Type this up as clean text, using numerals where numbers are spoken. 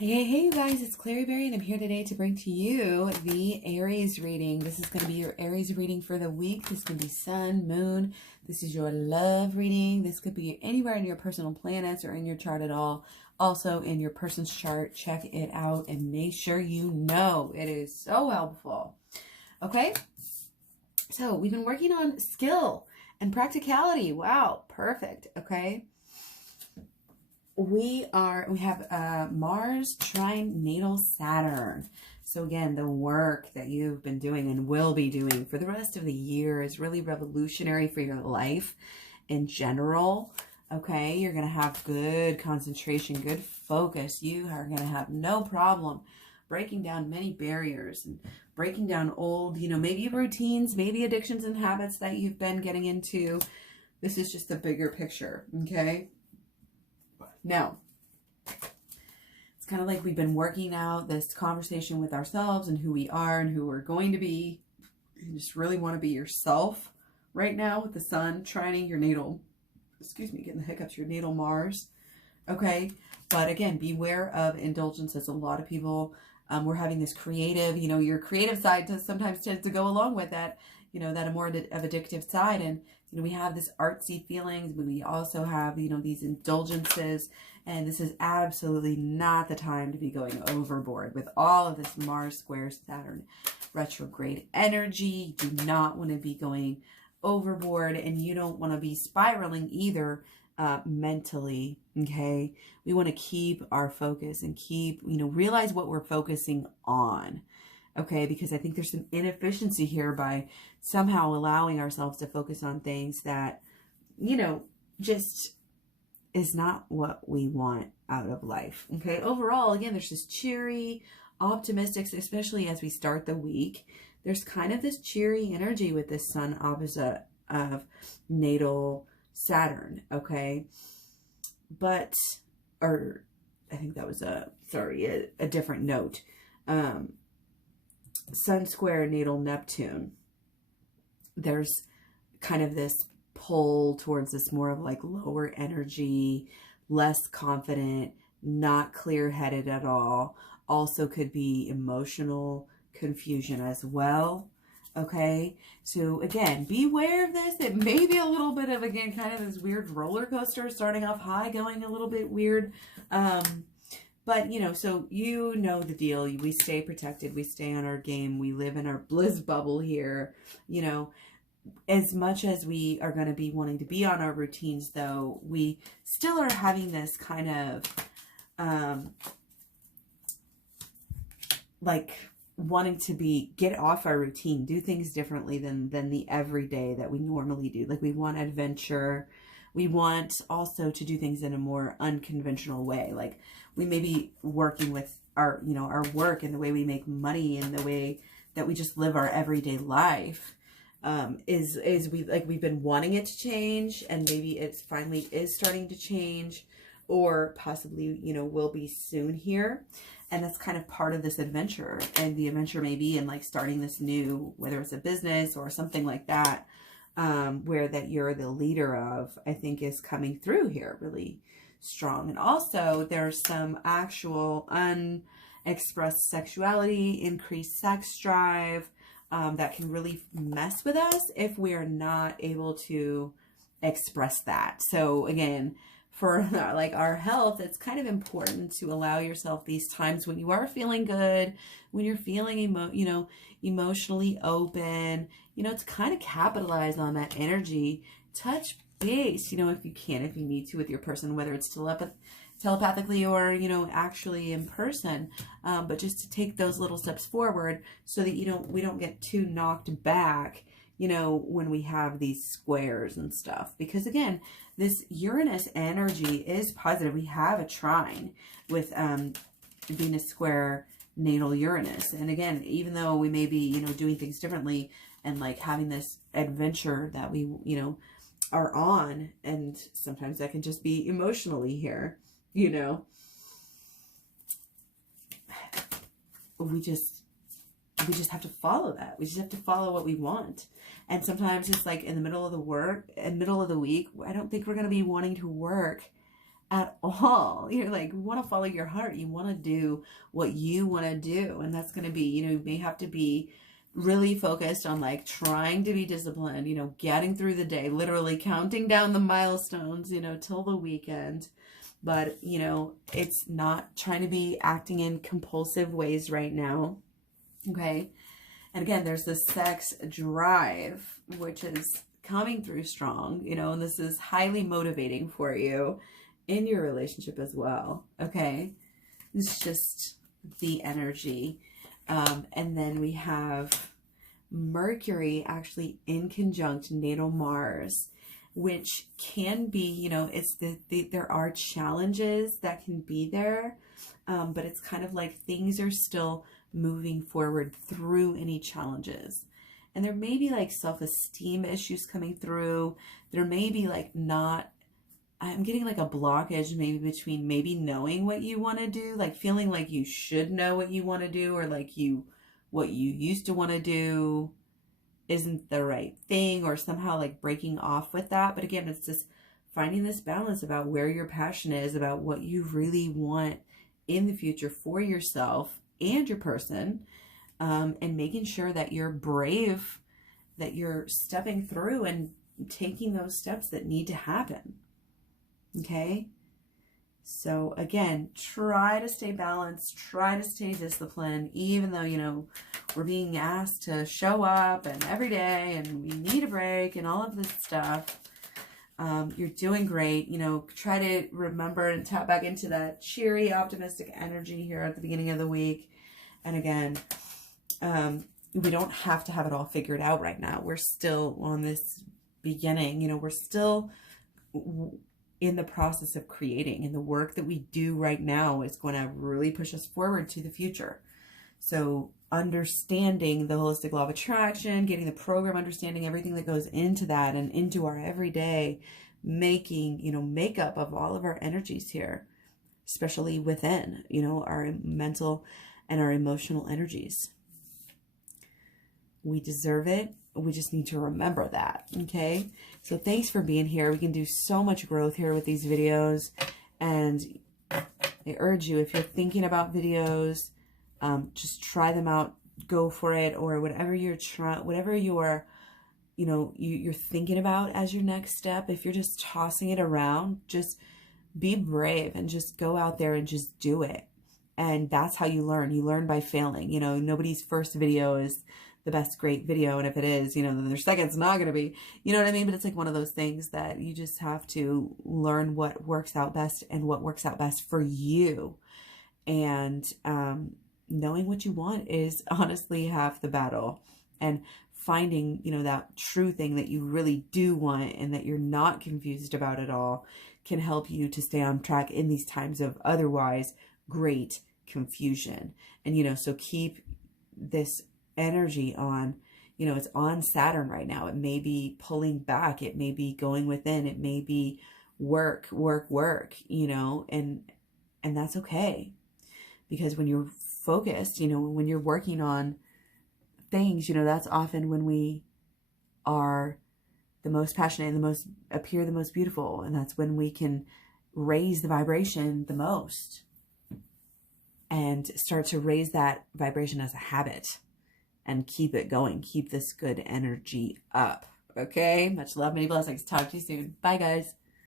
Hey, you guys, it's Clary Berry, and I'm here today to bring to you the Aries reading. This is going to be your Aries reading for the week. This can be sun, moon. This is your love reading. This could be anywhere in your personal planets or in your chart at all. Also in your person's chart. Check it out and make sure you know it is so helpful. Okay, so we've been working on skill and practicality. Wow, perfect. Okay. We have Mars trine natal Saturn. So again, the work that you've been doing and will be doing for the rest of the year is really revolutionary for your life in general. Okay, you're going to have good concentration, good focus. You are going to have no problem breaking down many barriers and breaking down old, maybe routines, maybe addictions and habits that you've been getting into. This is just the bigger picture, okay? Now, it's kind of like we've been working out this conversation with ourselves and who we are and who we're going to be. You just really want to be yourself right now with the sun trining your natal, getting the hiccups, your natal Mars. Okay, but again, beware of indulgences. A lot of people, we're having this creative, your creative side sometimes tends to go along with that, that more of addictive side. And we have this artsy feelings, but we also have, these indulgences, and this is absolutely not the time to be going overboard with all of this Mars square Saturn retrograde energy. You do not want to be going overboard, and you don't want to be spiraling either mentally, okay? We want to keep our focus and keep, realize what we're focusing on. Okay, because I think there's some inefficiency here by somehow allowing ourselves to focus on things that, just is not what we want out of life. Okay, overall, again, there's this cheery, optimistic, especially as we start the week. There's kind of this cheery energy with this sun opposite of natal Saturn, okay? But, or I think that was a different note. Sun square natal Neptune, there's kind of this pull towards this more of like lower energy, less confident, not clear-headed at all. Also could be emotional confusion as well. Okay, so again, beware of this. It may be a little bit of, again, kind of this weird roller coaster, starting off high, going a little bit weird. But, so the deal. We stay protected. We stay on our game. We live in our bliss bubble here. As much as we are going to be wanting to be on our routines, though, we still are having this kind of, like, wanting to get off our routine, do things differently than the everyday that we normally do. Like, we want adventure. We want also to do things in a more unconventional way. Like, we may be working with our, our work and the way we make money and the way that we just live our everyday life. We've been wanting it to change, and maybe it's finally is starting to change, or possibly, will be soon here. And that's kind of part of this adventure. And the adventure may be in like starting this new, whether it's a business or something like that, where that you're the leader of, I think is coming through here really strong. And also there's some actual unexpressed sexuality, increased sex drive, that can really mess with us if we are not able to express that. So again, for like our health, it's kind of important to allow yourself these times when you are feeling good, when you're feeling emotionally open, to kind of capitalize on that energy. Touch base, if you can, if you need to, with your person, whether it's telepathically or, actually in person, but just to take those little steps forward so that we don't get too knocked back, when we have these squares and stuff. Because again, this Uranus energy is positive. We have a trine with Venus square natal Uranus. And again, even though we may be, doing things differently and like having this adventure that we, are on, and sometimes that can just be emotionally here, we just have to follow that. We just have to follow what we want. And sometimes it's like in the middle of the week, I don't think we're going to be wanting to work at all. You're like, you want to follow your heart. You want to do what you want to do. And that's going to be, you may have to be really focused on like trying to be disciplined, getting through the day, literally counting down the milestones, till the weekend. But, it's not trying to be acting in compulsive ways right now. Okay. And again, there's the sex drive, which is coming through strong, and this is highly motivating for you in your relationship as well. Okay. It's just the energy. And then we have Mercury actually in conjunct natal Mars, which can be, it's there are challenges that can be there, but it's kind of like things are still moving forward through any challenges. And there may be like self-esteem issues coming through. There may be like I'm getting like a blockage maybe between maybe knowing what you want to do, like feeling like you should know what you want to do, or like what you used to want to do isn't the right thing, or somehow like breaking off with that. But again, it's just finding this balance about where your passion is, about what you really want in the future for yourself and your person, and making sure that you're brave, that you're stepping through and taking those steps that need to happen. Okay? So again, try to stay balanced, try to stay disciplined, even though, we're being asked to show up and every day and we need a break and all of this stuff. You're doing great. Try to remember and tap back into that cheery, optimistic energy here at the beginning of the week. And again, we don't have to have it all figured out right now. We're still on this beginning, we're still in the process of creating, and the work that we do right now is going to really push us forward to the future. So understanding the holistic law of attraction, getting the program, understanding everything that goes into that and into our everyday making, makeup of all of our energies here, especially within, our mental and our emotional energies. We deserve it. We just need to remember that. Okay. So thanks for being here. We can do so much growth here with these videos. And I urge you, if you're thinking about videos, just try them out, go for it, or whatever you're thinking about as your next step. If you're just tossing it around, just be brave and just go out there and just do it. And that's how you learn. You learn by failing. Nobody's first video is the best great video, and if it is, then their second's not going to be, you know what I mean? But it's like one of those things that you just have to learn what works out best and what works out best for you. And knowing what you want is honestly half the battle. And finding, that true thing that you really do want and that you're not confused about at all can help you to stay on track in these times of otherwise great confusion. And, so keep this energy on, it's on Saturn right now. It may be pulling back. It may be going within. It may be work, and that's okay. Because when you're focused, when you're working on things, that's often when we are the most passionate and appear the most beautiful. And that's when we can raise the vibration the most and start to raise that vibration as a habit. And keep it going. Keep this good energy up. Okay? Much love, many blessings. Talk to you soon. Bye, guys.